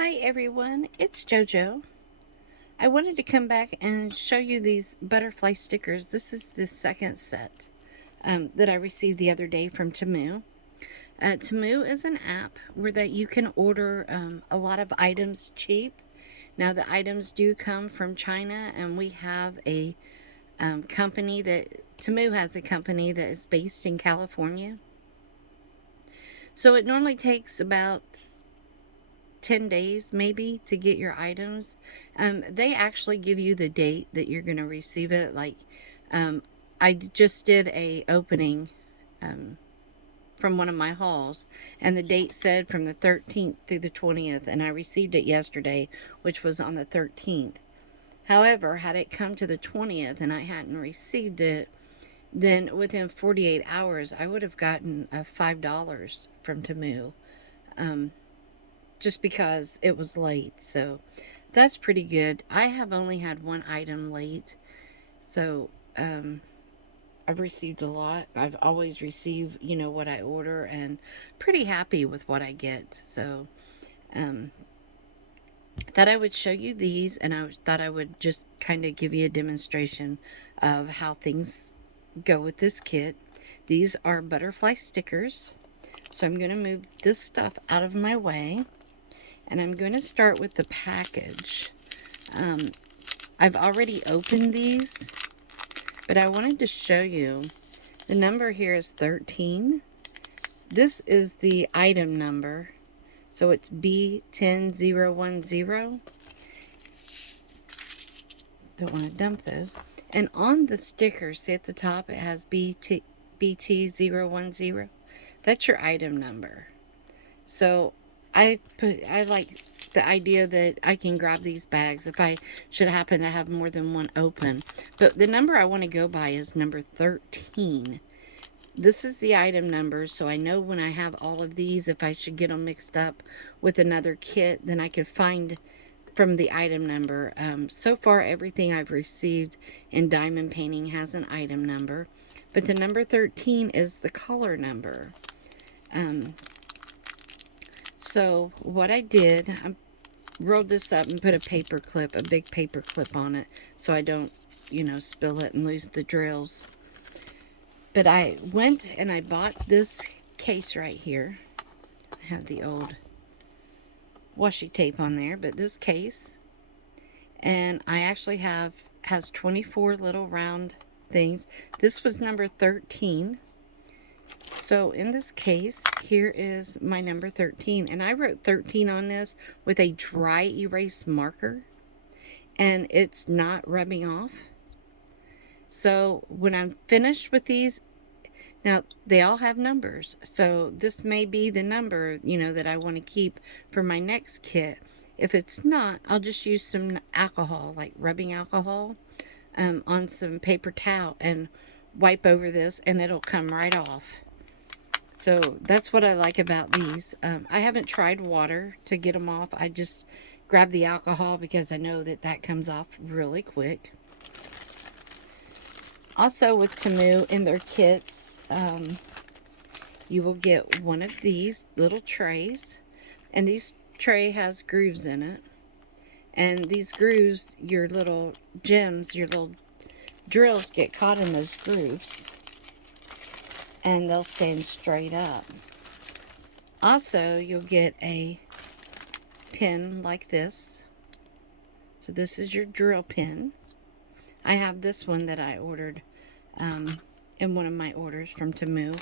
Hi everyone, it's JoJo. I wanted to come back and show you these butterfly stickers. This is the second set that I received the other day from Temu. Temu is an app where that you can order a lot of items cheap. Now the items do come from China, and we have a company that Temu has a company that is based in California. So it normally takes about 10 days maybe to get your items. They actually give you the date that you're going to receive it. Like, I just did a opening from one of my hauls, and the date said from the 13th through the 20th, and I received it yesterday, which was on the 13th. However, had it come to the 20th and I hadn't received it, then within 48 hours I would have gotten $5 from Temu. Um, just because it was late. So that's pretty good. I have only had one item late. So I've received a lot. I've always received, what I order, and pretty happy with what I get. So um, thought I would show you these, and I thought I would just kind of give you a demonstration of how things go with this kit. These are butterfly stickers. So I'm going to move this stuff out of my way. And I'm going to start with the package. I've already opened these, but I wanted to show you. The number here is 13. This is the item number, so it's B10010. Don't want to dump those. And on the sticker, see at the top, it has BT010. That's your item number. So I like the idea that I can grab these bags if I should happen to have more than one open. But the number I want to go by is number 13. This is the item number, so I know when I have all of these, if I should get them mixed up with another kit, then I could find from the item number. So far, everything I've received in diamond painting has an item number, but the number 13 is the color number. So what I did, I rolled this up and put a paper clip, a big paper clip on it, so I don't, spill it and lose the drills. But I went and I bought this case right here. I have the old washi tape on there, but this case, and I actually has 24 little round things. This was number 13. So in this case, here is my number 13, and I wrote 13 on this with a dry erase marker, and it's not rubbing off. So when I'm finished with these, now they all have numbers, so this may be the number, that I want to keep for my next kit. If it's not, I'll just use some alcohol, like rubbing alcohol, on some paper towel and wipe over this, and it'll come right off. So that's what I like about these. I haven't tried water to get them off. I just grab the alcohol because I know that comes off really quick. Also with Temu, in their kits, you will get one of these little trays. And these tray has grooves in it. And these grooves, your little gems, your little drills get caught in those grooves, and they'll stand straight up. Also, you'll get a pin like this. So this is your drill pin. I have this one that I ordered in one of my orders from Temu.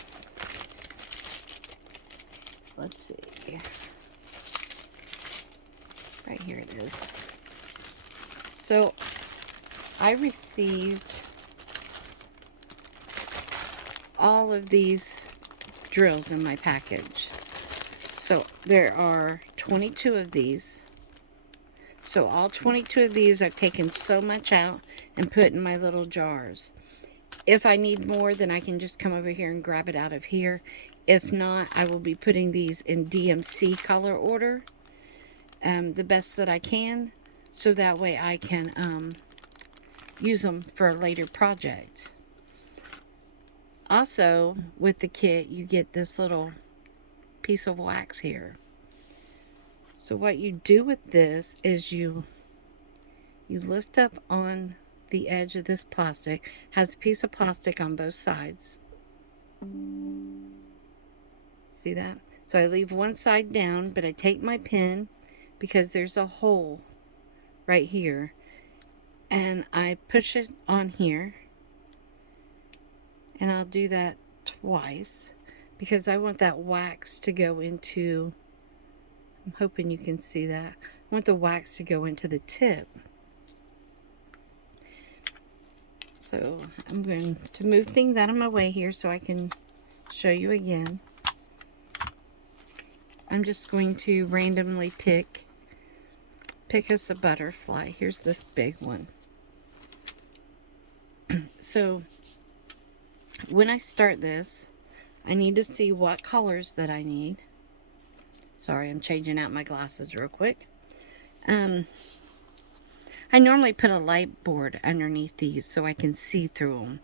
Let's see. Right here it is. So I received all of these drills in my package. So there are 22 of these. So all 22 of these, I've taken so much out and put in my little jars. If I need more, then I can just come over here and grab it out of here. If not, I will be putting these in DMC color order, the best that I can, so that way I can use them for a later project. Also, with the kit, you get this little piece of wax here. So what you do with this is you lift up on the edge of this plastic. Has a piece of plastic on both sides. See that? So I leave one side down, but I take my pin because there's a hole right here, and I push it on here, and I'll do that twice because I want that wax to go into, I'm hoping you can see that, I want the wax to go into the tip. So I'm going to move things out of my way here so I can show you again. I'm just going to randomly pick us a butterfly. Here's this big one. So when I start this, I need to see what colors that I need. Sorry, I'm changing out my glasses real quick. I normally put a light board underneath these so I can see through them.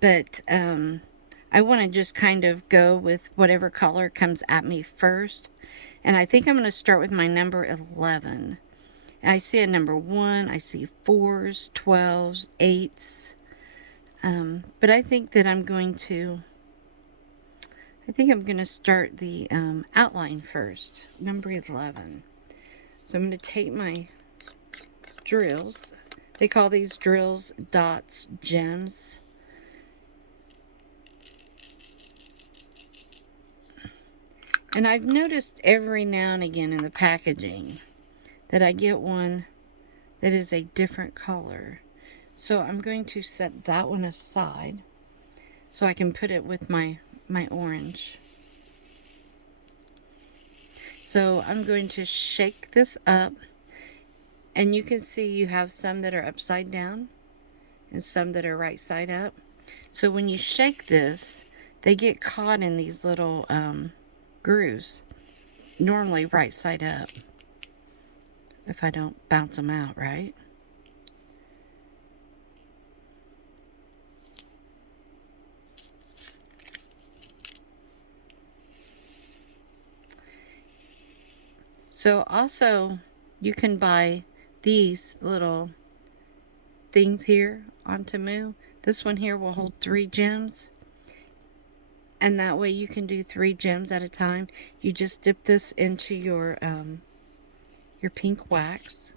But I want to just kind of go with whatever color comes at me first. And I think I'm going to start with my number 11. I see a number 1, I see 4s, 12s, 8s. But I think that I'm going to start the outline first, number 11. So I'm going to take my drills. They call these drills dots, gems. And I've noticed every now and again in the packaging that I get one that is a different color. So I'm going to set that one aside so I can put it with my orange. So I'm going to shake this up, and you can see you have some that are upside down and some that are right side up. So when you shake this, they get caught in these little grooves, normally right side up, if I don't bounce them out, right? So also, you can buy these little things here on Temu. This one here will hold 3 gems. And that way you can do 3 gems at a time. You just dip this into your pink wax.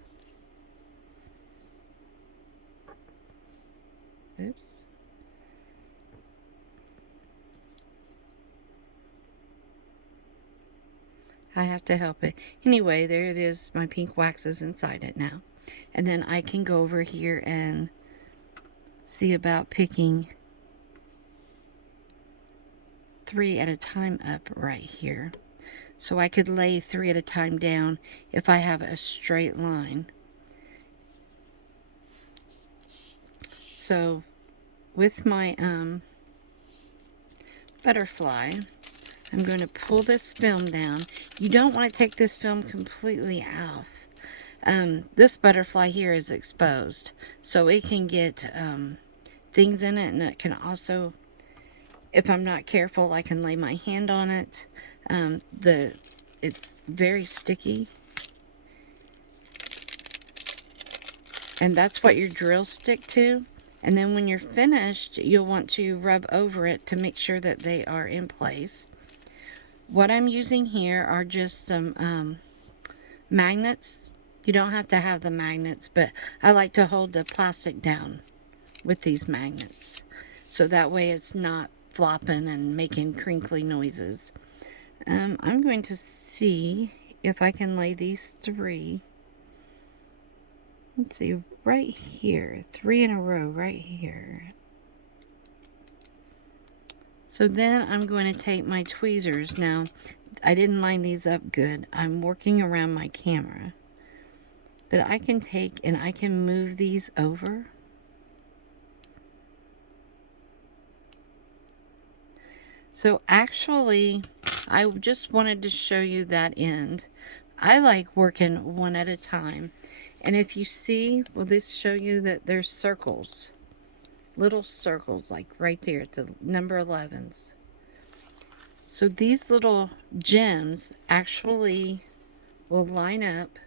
Oops. I have to help it. Anyway, there it is. My pink wax is inside it now. And then I can go over here and see about picking 3 at a time up right here. So I could lay 3 at a time down if I have a straight line. So with my butterfly, I'm going to pull this film down. You don't want to take this film completely off. This butterfly here is exposed, so it can get things in it, and it can also, if I'm not careful, I can lay my hand on it. It's very sticky, and that's what your drills stick to. And then when you're finished, you'll want to rub over it to make sure that they are in place. What I'm using here are just some magnets. You don't have to have the magnets, but I like to hold the plastic down with these magnets, so that way it's not flopping and making crinkly noises. I'm going to see if I can lay these 3. Let's see, right here, 3 in a row right here. So then I'm going to take my tweezers. Now, I didn't line these up good. I'm working around my camera. But I can take and I can move these over. So actually, I just wanted to show you that end. I like working one at a time. And if you see, will this show you that there's circles? Little circles, like right there at the number 11s. So these little gems actually will line up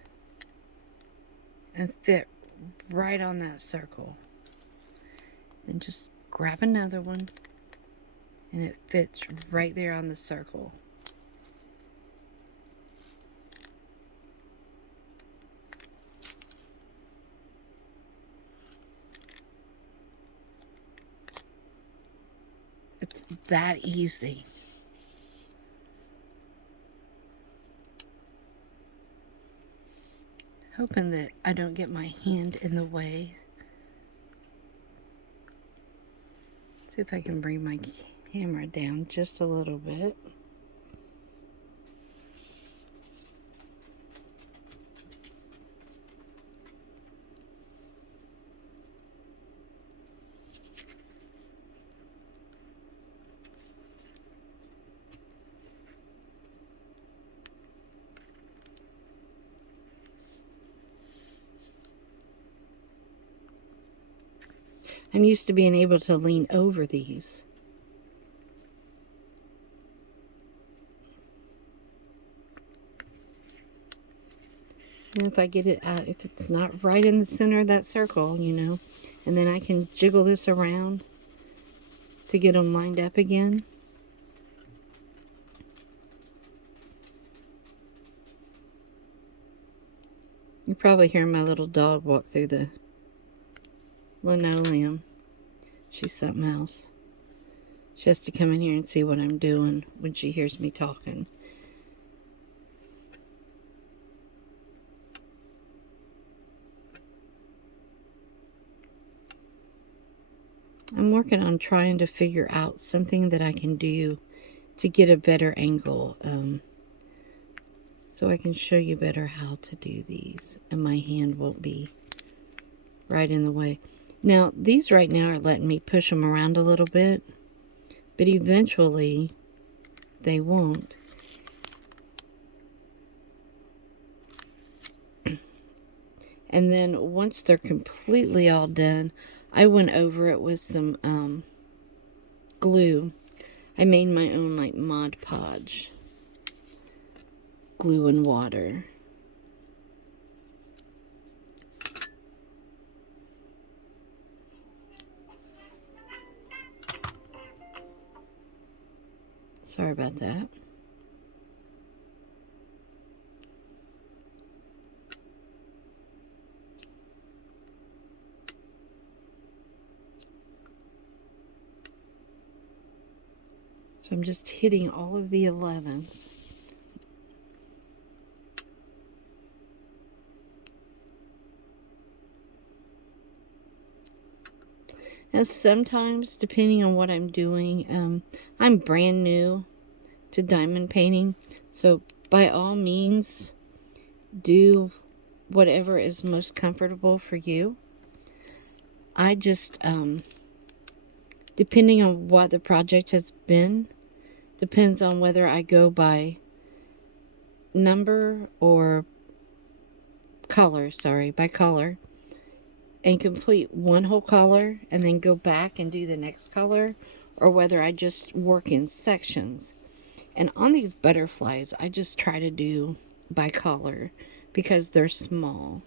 and fit right on that circle. Then just grab another one and it fits right there on the circle. It's that easy. Hoping that I don't get my hand in the way. See if I can bring my camera down just a little bit. I'm used to being able to lean over these. And if I get it out, if it's not right in the center of that circle, you know, and then I can jiggle this around to get them lined up again. You probably hear my little dog walk through the linoleum. She's something else. She has to come in here and see what I'm doing when she hears me talking. I'm working on trying to figure out something that I can do to get a better angle, so I can show you better how to do these and my hand won't be right in the way. Now these right now are letting me push them around a little bit, but eventually they won't. And then once they're completely all done, I went over it with some glue. I made my own like Mod Podge glue and water. Sorry about that. So I'm just hitting all of the 11s. And sometimes, depending on what I'm doing, I'm brand new to diamond painting. So by all means, do whatever is most comfortable for you. I just, depending on what the project has been, depends on whether I go by number or color, by color, and complete one whole color and then go back and do the next color, or whether I just work in sections. And on these butterflies, I just try to do by color because they're small.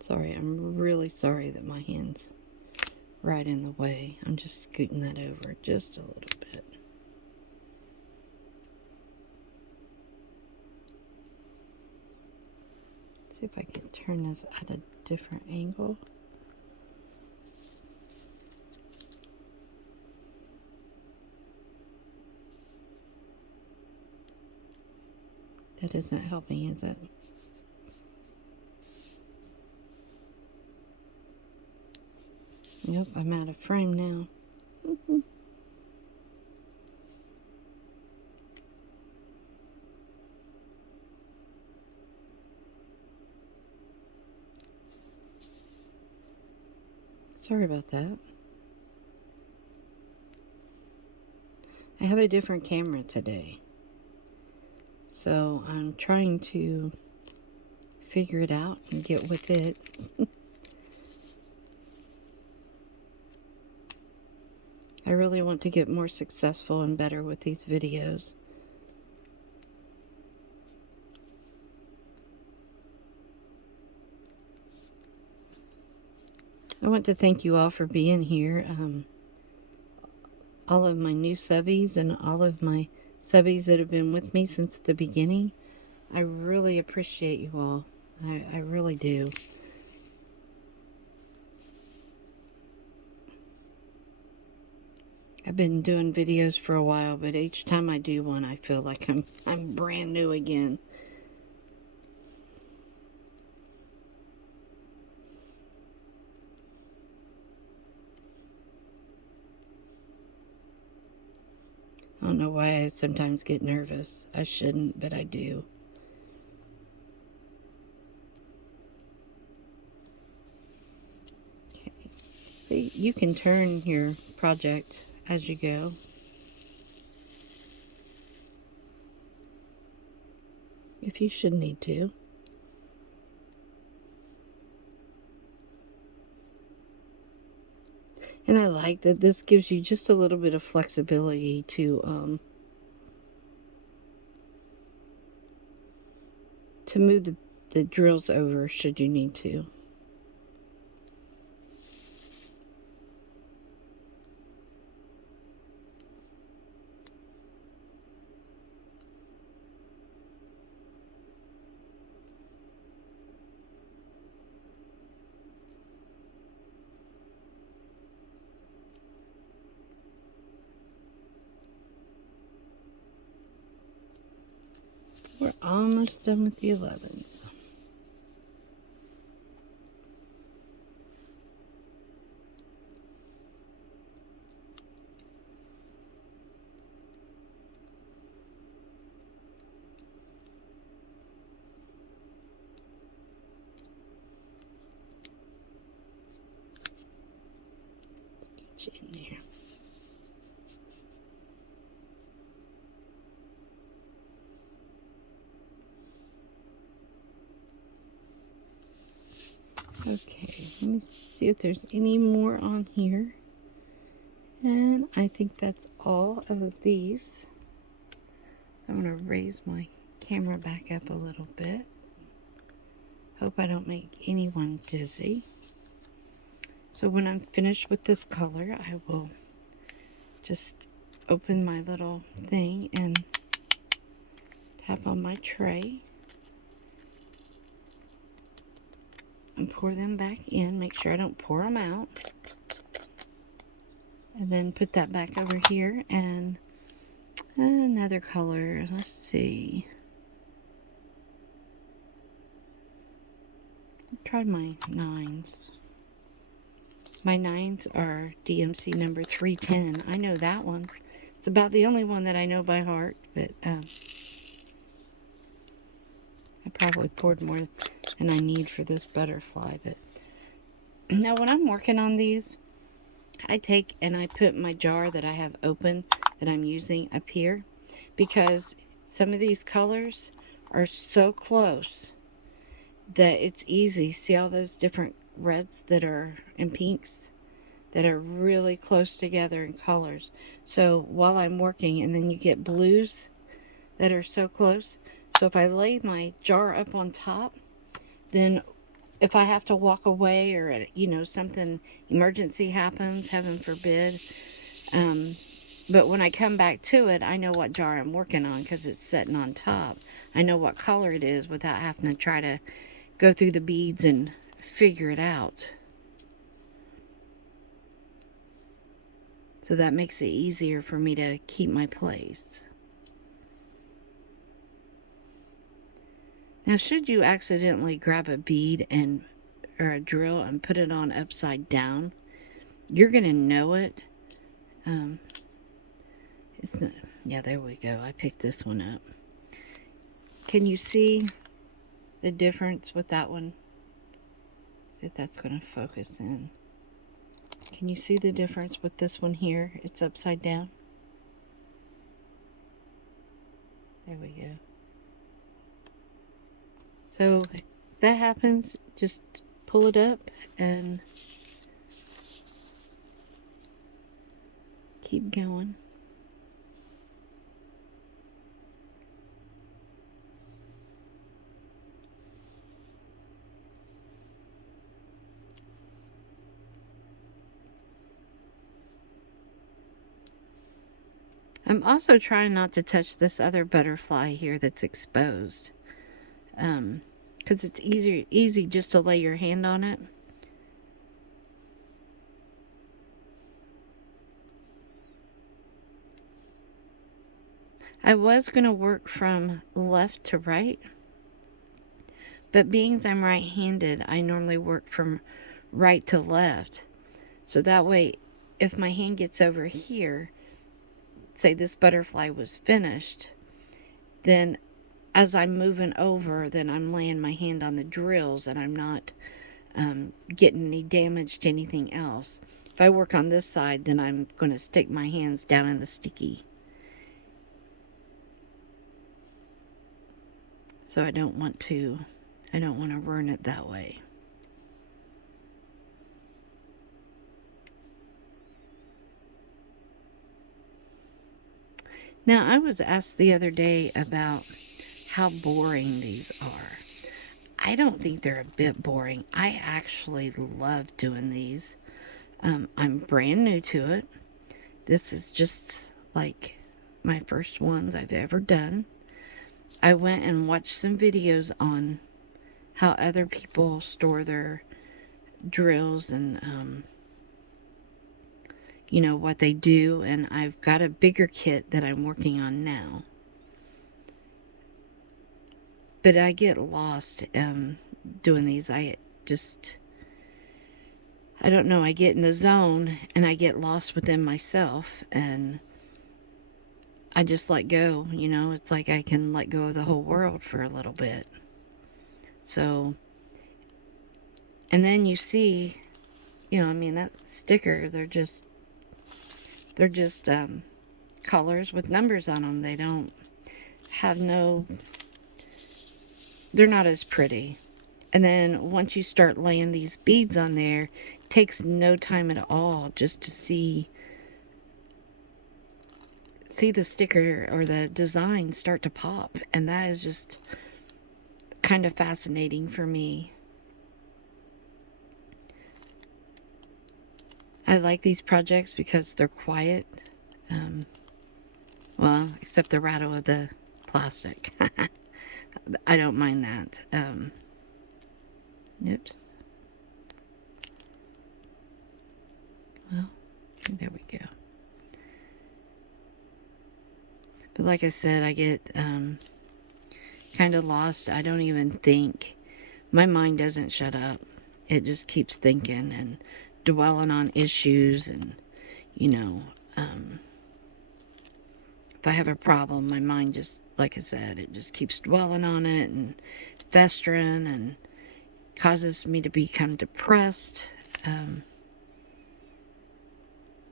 Sorry, I'm really sorry that my hand's right in the way. I'm just scooting that over just a little bit. See if I can turn this at a different angle. That isn't helping, is it? Nope, I'm out of frame now. Sorry about that. I have a different camera today, so I'm trying to figure it out and get with it. I really want to get more successful and better with these videos. I want to thank you all for being here. All of my new subbies and all of my subbies that have been with me since the beginning. I really appreciate you all. I really do. I've been doing videos for a while, but each time I do one, I feel like I'm brand new again. I don't know why I sometimes get nervous. I shouldn't, but I do. Okay. See, you can turn your project as you go. If you should need to. And I like that this gives you just a little bit of flexibility to move the drills over should you need to. We're almost done with the 11s. Get you in there. Okay, let me see if there's any more on here. And I think that's all of these. So I'm going to raise my camera back up a little bit. Hope I don't make anyone dizzy. So when I'm finished with this color, I will just open my little thing and tap on my tray. And pour them back in. Make sure I don't pour them out. And then put that back over here. And another color. Let's see. Try my 9s. My 9s are DMC number 310. I know that one. It's about the only one that I know by heart. But I probably poured more than I need for this butterfly. But now when I'm working on these, I take and I put my jar that I have open that I'm using up here, because some of these colors are so close that it's easy. See all those different reds that are and pinks that are really close together in colors. So while I'm working, and then you get blues that are so close. So if I lay my jar up on top, then if I have to walk away, or you know, something emergency happens, heaven forbid, but when I come back to it, I know what jar I'm working on because it's sitting on top. I know what color it is without having to try to go through the beads and figure it out. So that makes it easier for me to keep my place. Now, should you accidentally grab a bead or a drill and put it on upside down, you're going to know it. It's not, yeah, there we go. I picked this one up. Can you see the difference with that one? See if that's going to focus in. Can you see the difference with this one here? It's upside down. There we go. So that happens, just pull it up and keep going. I'm also trying not to touch this other butterfly here that's exposed. Because it's easy just to lay your hand on it. I was going to work from left to right, but being as I'm right-handed, I normally work from right to left. So that way, if my hand gets over here, say this butterfly was finished, then as I'm moving over, then I'm laying my hand on the drills and I'm not getting any damage to anything else. If I work on this side, then I'm going to stick my hands down in the sticky. So I don't want to ruin it that way. Now, I was asked the other day about how boring these are. I don't think they're a bit boring. I actually love doing these. I'm brand new to it. This is just like my first ones I've ever done. I went and watched some videos on how other people store their drills and what they do, and I've got a bigger kit that I'm working on now. But I get lost doing these. I don't know, I get in the zone and I get lost within myself and I just let go, it's like I can let go of the whole world for a little bit. So, and then you see, that sticker, they're just colors with numbers on them. They don't have they're not as pretty. And then once you start laying these beads on there, it takes no time at all just to see the sticker or the design start to pop. And that is just kind of fascinating for me. I like these projects because they're quiet. Well, except the rattle of the plastic. I don't mind that. Oops. Well, there we go. But like I said, I get kind of lost. I don't even think. My mind doesn't shut up. It just keeps thinking and dwelling on issues and, if I have a problem, my mind just, like I said, it just keeps dwelling on it and festering and causes me to become depressed. And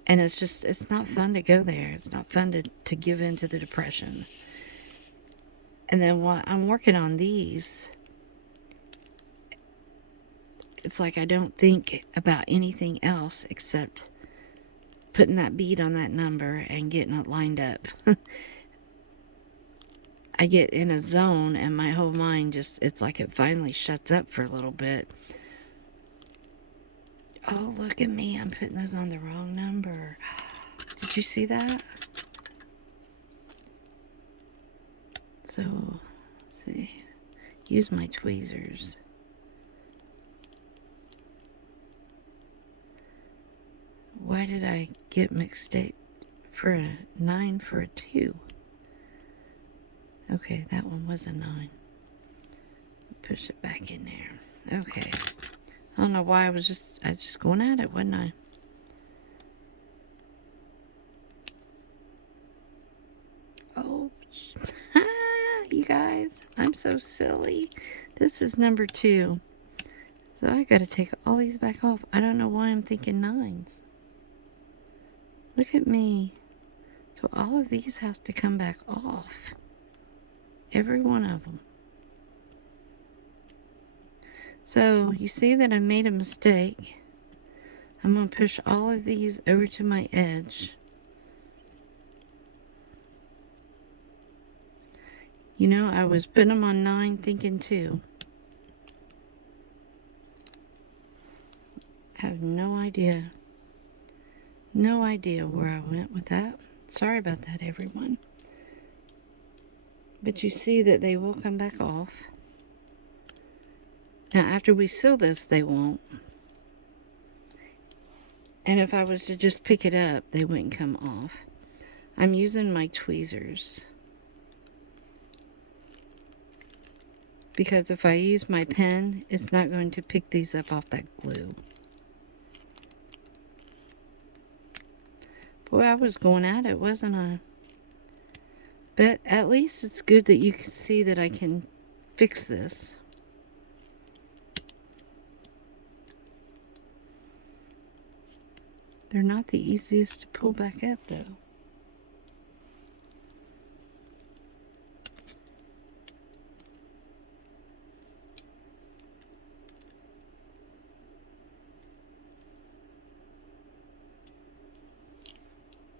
it's not fun to go there. It's not fun to give in to the depression. And then while I'm working on these, it's like I don't think about anything else except putting that bead on that number and getting it lined up. I get in a zone and my whole mind it's like it finally shuts up for a little bit. Oh, look at me. I'm putting those on the wrong number. Did you see that? So, let's see. Use my tweezers. Why did I get mixed up for a 9 for a 2? Okay, that one was a 9. Push it back in there. Okay. I don't know why I was just going at it, wasn't I? Oh, you guys, I'm so silly. This is number 2. So I gotta take all these back off. I don't know why I'm thinking 9s. Look at me. So all of these has to come back off. Every one of them. So you see that I made a mistake. I'm going to push all of these over to my edge. You know, I was putting them on 9 thinking 2. I have no idea. No idea where I went with that. Sorry about that, everyone. But you see that they will come back off. Now, after we seal this, they won't. And if I was to just pick it up, they wouldn't come off. I'm using my tweezers. Because if I use my pen, it's not going to pick these up off that glue. Boy, I was going at it, wasn't I? But at least it's good that you can see that I can fix this. They're not the easiest to pull back up, though.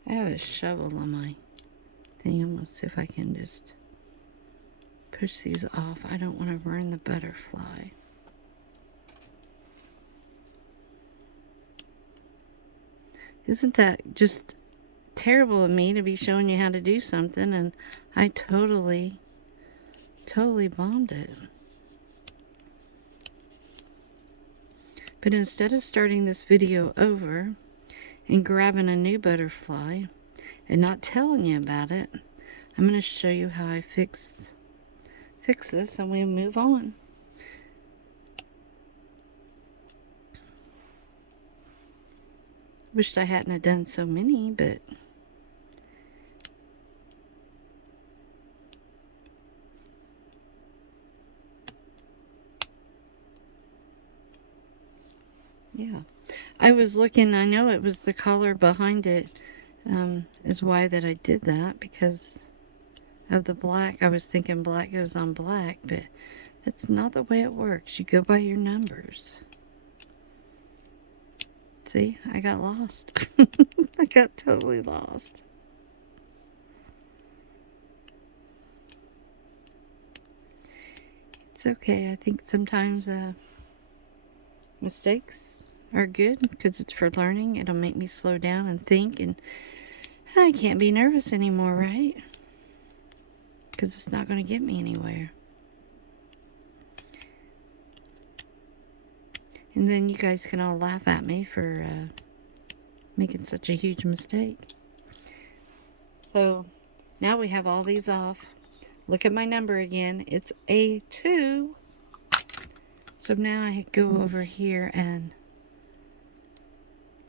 I have a shovel on my thing. I'm going to see if I can just push these off. I don't want to burn the butterfly. Isn't that just terrible of me to be showing you how to do something and I totally bombed it. But instead of starting this video over and grabbing a new butterfly and not telling you about it, I'm going to show you how I fix this and we'll move on. Wished I hadn't have done so many, but yeah. I was looking, I know it was the color behind it is why that I did that, because of the black. I was thinking black goes on black, but that's not the way it works. You go by your numbers. See, I got lost. I got totally lost. It's okay. I think sometimes mistakes are good because it's for learning. It'll make me slow down and think, and I can't be nervous anymore, right? Because it's not going to get me anywhere. And then you guys can all laugh at me for making such a huge mistake. So now we have all these off. Look at my number again. It's A2. So now I go over here and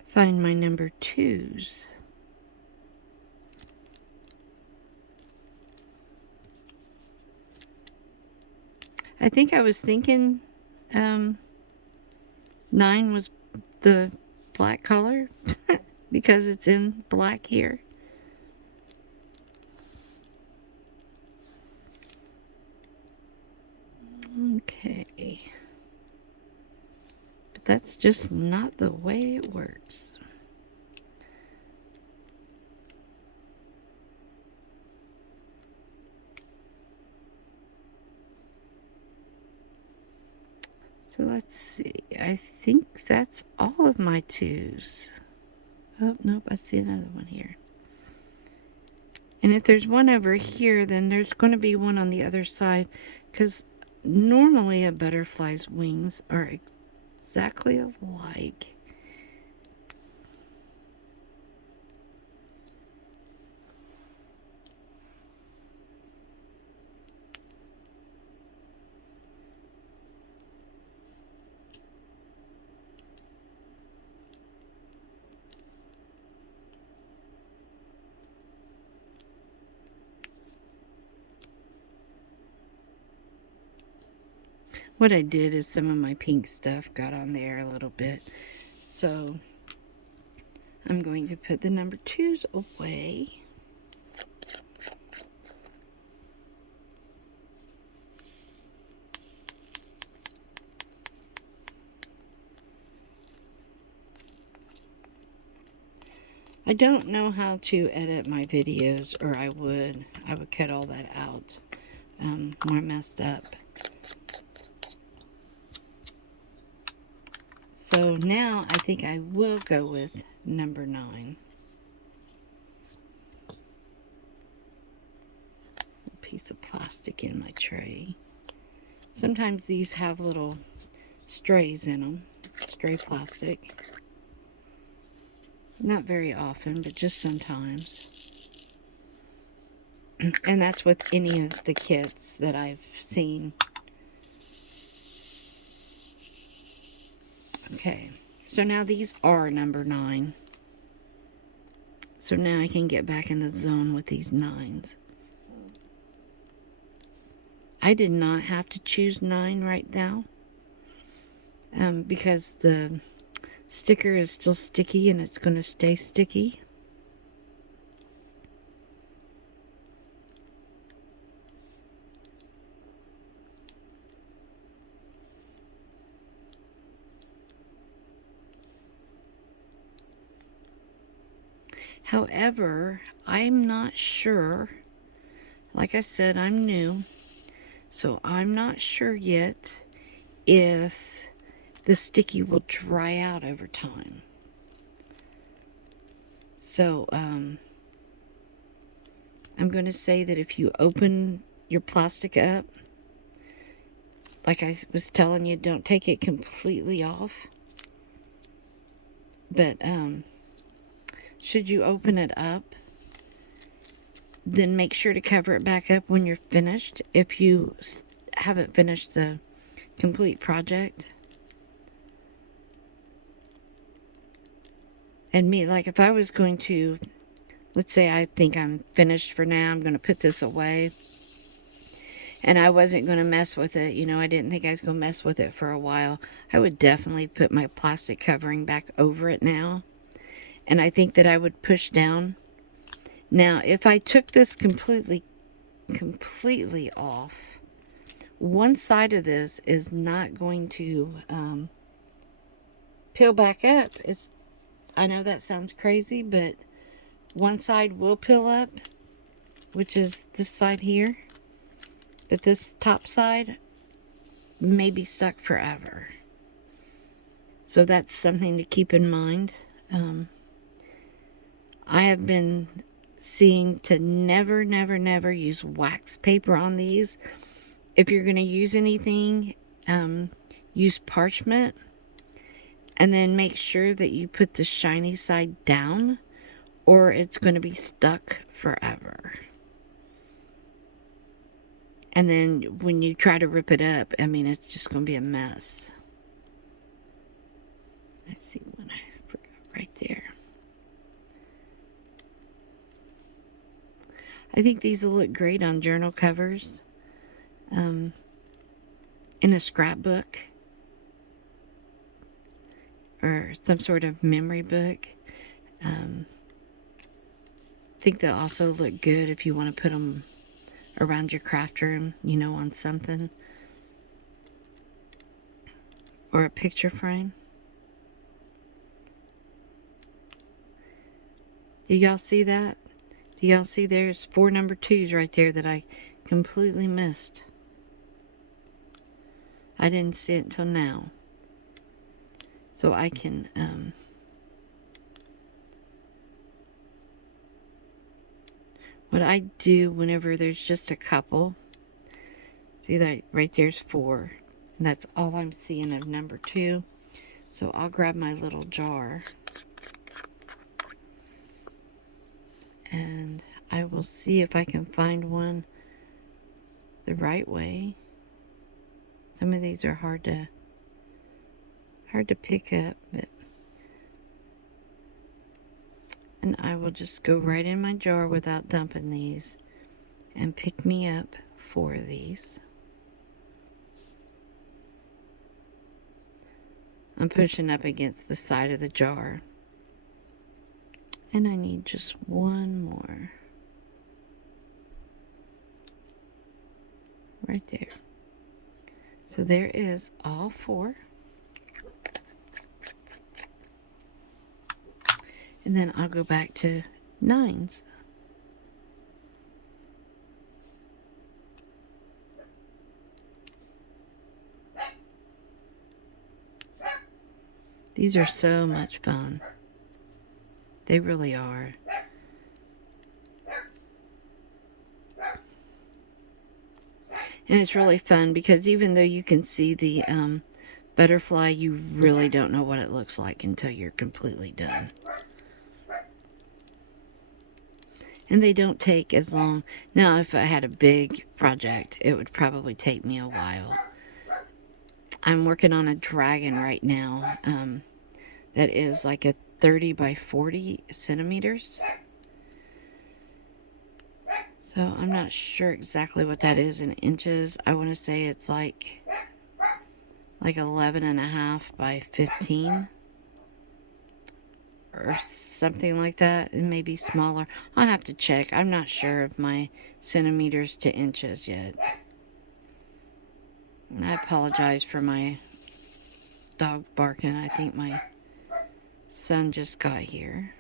find my number 2s. I think I was thinking 9 was the black color because it's in black here. Okay. But that's just not the way it works. So let's see. I think that's all of my 2s. Oh, nope, I see another one here. And if there's one over here, then there's going to be one on the other side, because normally a butterfly's wings are exactly alike. What I did is some of my pink stuff got on there a little bit. So I'm going to put the number 2s away. I don't know how to edit my videos, or I would cut all that out. More messed up. So now I think I will go with number 9. A piece of plastic in my tray. Sometimes these have little strays in them. Stray plastic. Not very often, but just sometimes. And that's with any of the kits that I've seen. Okay, so now these are number 9. So now I can get back in the zone with these 9s. I did not have to choose 9 right now. Because the sticker is still sticky and it's going to stay sticky. However, I'm not sure. Like I said, I'm new. So I'm not sure yet if the sticky will dry out over time. So, I'm going to say that if you open your plastic up, like I was telling you, don't take it completely off. But, should you open it up, then make sure to cover it back up when you're finished, if you haven't finished the complete project. And me, like if I was going to, let's say I think I'm finished for now, I'm going to put this away, and I wasn't going to mess with it, you know, I didn't think I was going to mess with it for a while, I would definitely put my plastic covering back over it now. And I think that I would push down. Now, if I took this completely off, one side of this is not going to peel back up. I know that sounds crazy, but one side will peel up, which is this side here. But this top side may be stuck forever. So that's something to keep in mind. I have been seeing to never use wax paper on these. If you're going to use anything, use parchment, and then make sure that you put the shiny side down, or it's going to be stuck forever. And then when you try to rip it up, I mean, it's just going to be a mess. Let's see what I forgot right there. I think these will look great on journal covers, in a scrapbook, or some sort of memory book. I think they'll also look good if you want to put them around your craft room, you know, on something. Or a picture frame. Do y'all see that? Do y'all see there's 4 number 2s right there that I completely missed? I didn't see it until now. So I can, what I do whenever there's just a couple, see that right there's 4. And that's all I'm seeing of number 2. So I'll grab my little jar. And I will see if I can find one the right way. Some of these are hard to pick up, and I will just go right in my jar without dumping these and pick me up 4 of these. I'm pushing up against the side of the jar. And I need just one more. Right there. So there is all 4. And then I'll go back to 9s. These are so much fun. They really are. And it's really fun because even though you can see the butterfly, you really don't know what it looks like until you're completely done. And they don't take as long. Now, if I had a big project, it would probably take me a while. I'm working on a dragon right now that is like a 30 by 40 centimeters. So I'm not sure exactly what that is in inches. I want to say it's like 11.5 by 15 or something like that. It may be smaller. I'll have to check. I'm not sure of my centimeters to inches yet. And I apologize for my dog barking. I think my son just got here.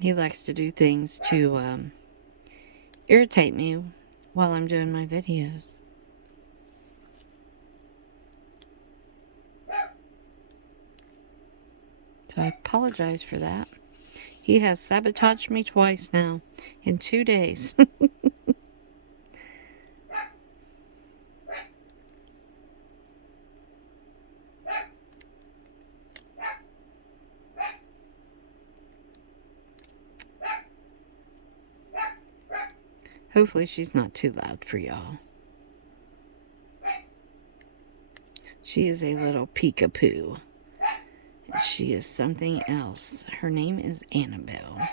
He likes to do things to irritate me while I'm doing my videos. So I apologize for that. He has sabotaged me twice now in 2 days. Hopefully she's not too loud for y'all. She is a little peekapoo. She is something else. Her name is Annabelle.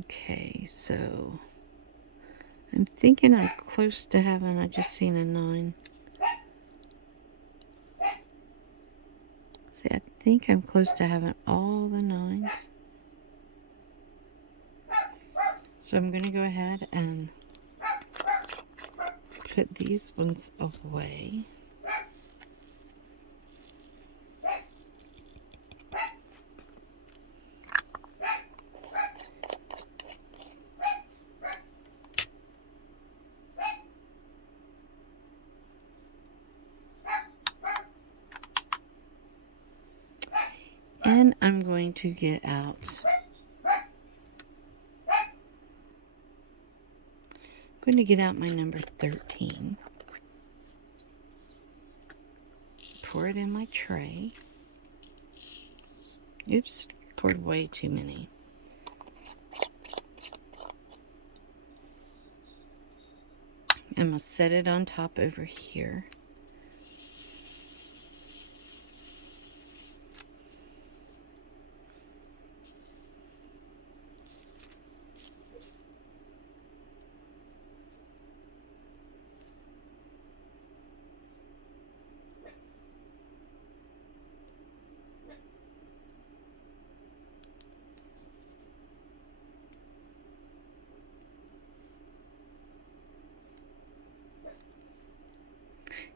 Okay, so I'm thinking I'm close to having, I just seen a 9. See, I think I'm close to having all the 9s. So I'm going to go ahead and put these ones away. And I'm going to get out my number 13. Pour it in my tray. Oops, poured way too many. I'm going to set it on top over here.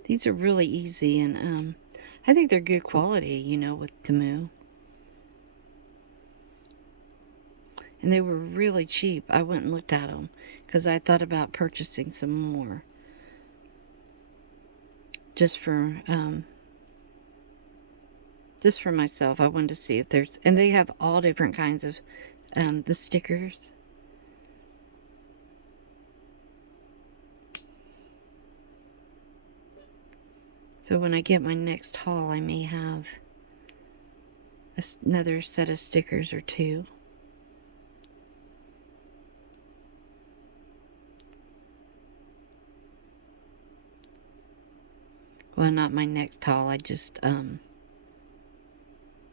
These are really easy, and I think they're good quality, you know, with Temu. And they were really cheap. I went and looked at them because I thought about purchasing some more. Just for myself. I wanted to see if there's, and they have all different kinds of the stickers. So when I get my next haul, I may have another set of stickers or 2. Well, not my next haul. I just,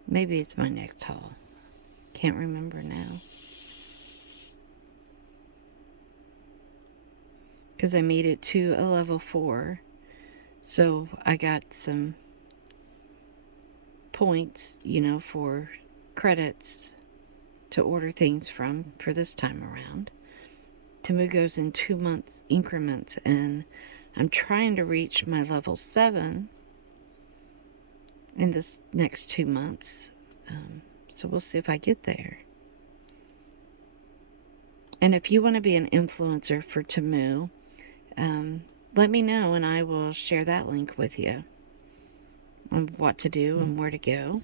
maybe it's my next haul. Can't remember now. because I made it to a level 4. So I got some points, you know, for credits to order things from for this time around. Temu goes in 2-month increments, and I'm trying to reach my level 7 in this next 2 months. So we'll see if I get there. And if you want to be an influencer for Temu, let me know and I will share that link with you on what to do and where to go.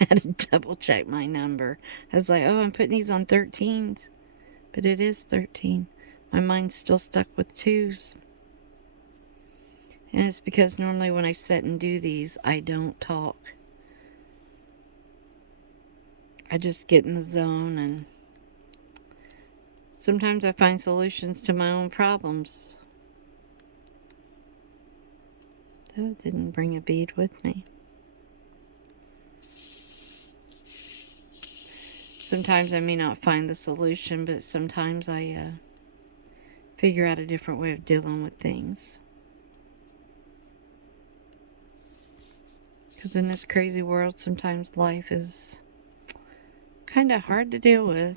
I had to double check my number. I was like, oh, I'm putting these on 13s. But it is 13. My mind's still stuck with 2s. And it's because normally when I sit and do these, I don't talk. I just get in the zone, and sometimes I find solutions to my own problems. Oh, it didn't bring a bead with me. Sometimes I may not find the solution, but sometimes I figure out a different way of dealing with things. Because in this crazy world, sometimes life is kind of hard to deal with.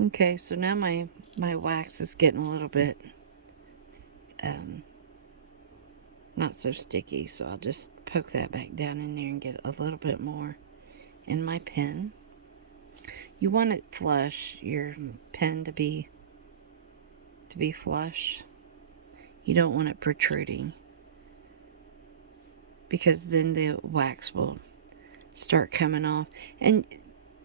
Okay, so now my wax is getting a little bit not so sticky, so I'll just poke that back down in there and get a little bit more in my pen. You want it flush, your pen to be flush. You don't want it protruding, because then the wax will start coming off. And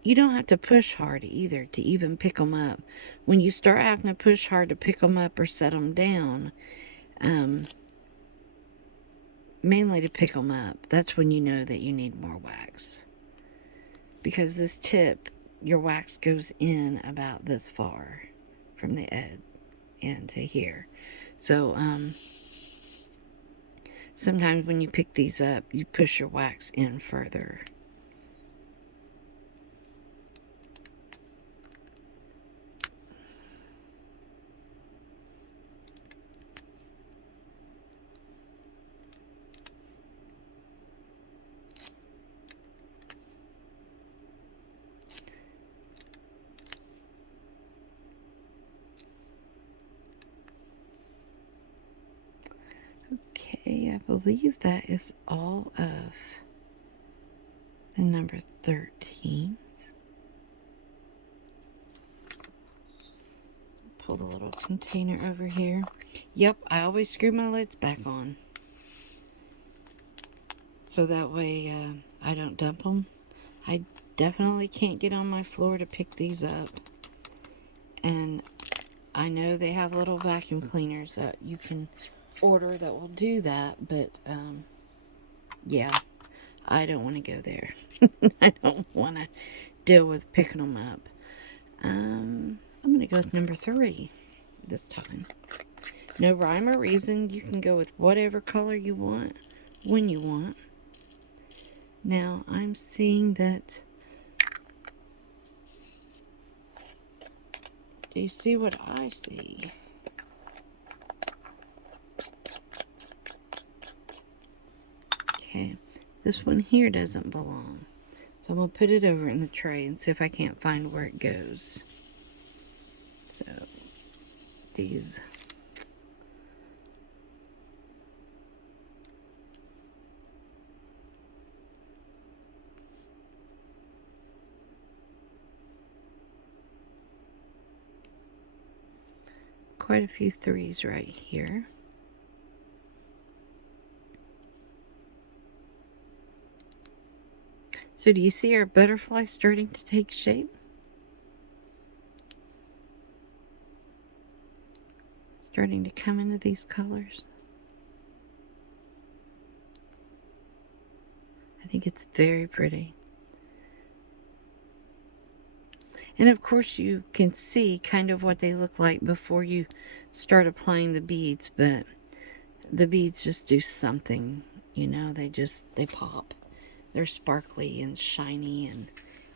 you don't have to push hard either to even pick them up. When you start having to push hard to pick them up or set them down, mainly to pick them up, that's when you know that you need more wax. Because this tip, your wax goes in about this far from the end to here. So sometimes when you pick these up, you push your wax in further. Okay, I believe that is all of the number 13. Pull the little container over here. Yep, I always screw my lids back on, so that way I don't dump them. I definitely can't get on my floor to pick these up. And I know they have little vacuum cleaners that you can order that will do that, but yeah, I don't want to go there. I don't want to deal with picking them up. I'm going to go with number 3 this time. No rhyme or reason. You can go with whatever color you want, when you want. Now, I'm seeing that... Do you see what I see? Okay, this one here doesn't belong. So I'm going to put it over in the tray and see if I can't find where it goes. So, these... Quite a few 3s right here. So do you see our butterfly starting to take shape? Starting to come into these colors. I think it's very pretty. And of course you can see kind of what they look like before you start applying the beads, but the beads just do something, you know, they pop. They're sparkly and shiny, and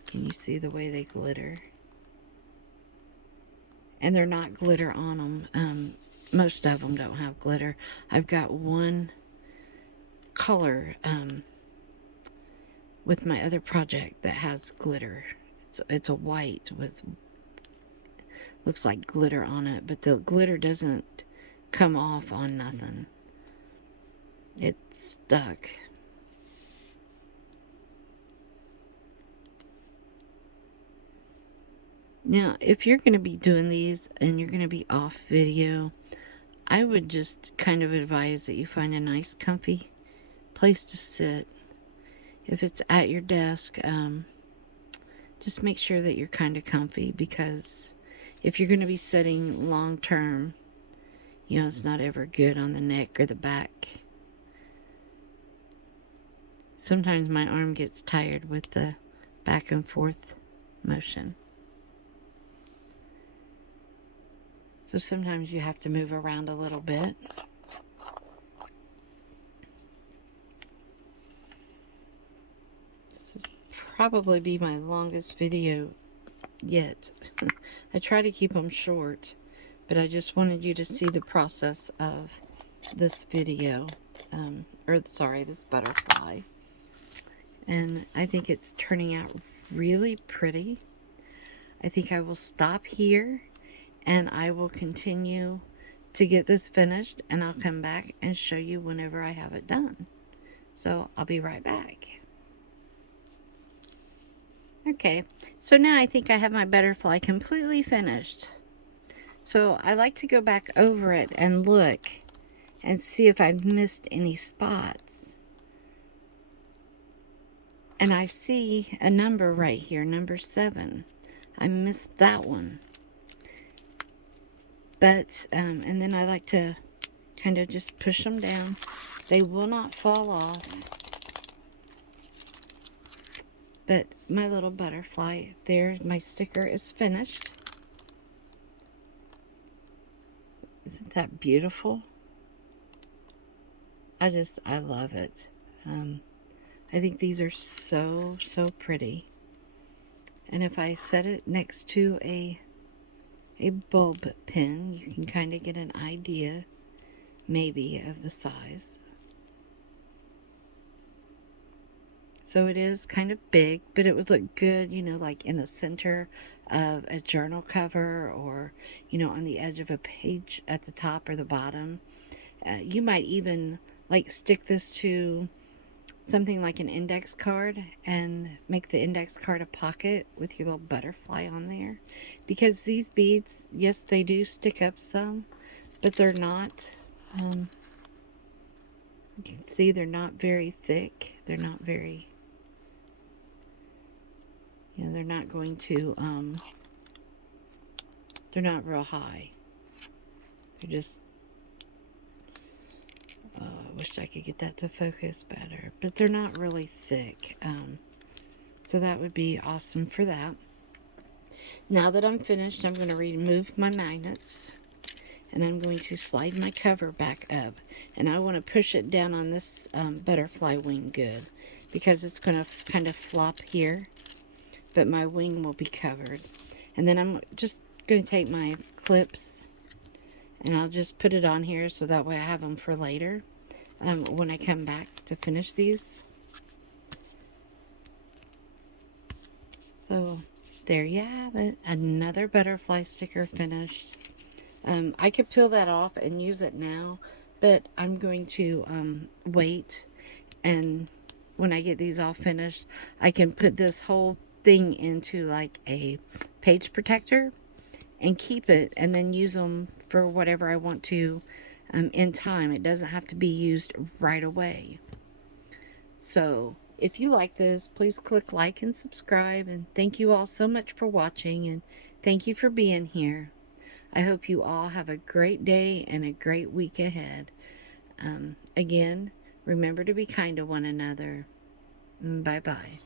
can you see the way they glitter? And they're not glitter on them. Most of them don't have glitter. I've got one color with my other project that has glitter. It's a white with, looks like glitter on it, but the glitter doesn't come off on nothing. It's stuck. Now, if you're going to be doing these and you're going to be off video, I would just kind of advise that you find a nice, comfy place to sit. If it's at your desk, just make sure that you're kind of comfy, because if you're going to be sitting long term, you know, it's not ever good on the neck or the back. Sometimes my arm gets tired with the back and forth motion. So sometimes you have to move around a little bit. This will probably be my longest video yet. I try to keep them short, but I just wanted you to see the process of this video, this butterfly. And I think it's turning out really pretty. I think I will stop here, and I will continue to get this finished, and I'll come back and show you whenever I have it done. So I'll be right back. Okay, so now I think I have my butterfly completely finished. So I like to go back over it and look and see if I've missed any spots. And I see a number right here, number 7. I missed that one. But, and then I like to kind of just push them down. They will not fall off. But my little butterfly there, my sticker is finished. Isn't that beautiful? I love it. I think these are so pretty. And if I set it next to a bulb pin, you can kind of get an idea maybe of the size. So it is kind of big, but it would look good, you know, like in the center of a journal cover, or, you know, on the edge of a page at the top or the bottom. You might even like stick this to something like an index card and make the index card a pocket with your little butterfly on there. Because these beads, yes, they do stick up some, but they're not, you can see they're not very thick. They're not very, you know, they're not going to, they're not real high. They're just, I wish I could get that to focus better, but they're not really thick. So that would be awesome for that. Now that I'm finished, I'm going to remove my magnets, and I'm going to slide my cover back up, and I want to push it down on this butterfly wing good, because it's going to kind of flop here, but my wing will be covered. And then I'm just going to take my clips, and I'll just put it on here so that way I have them for later when I come back to finish these. So there you have it, another butterfly sticker finished. I could peel that off and use it now, but I'm going to wait, and when I get these all finished, I can put this whole thing into like a page protector and keep it, and then use them for whatever I want to in time. It doesn't have to be used right away. So if you like this, please click like and subscribe, and thank you all so much for watching, and thank you for being here. I hope you all have a great day and a great week ahead. Again, remember to be kind to one another. Bye-bye.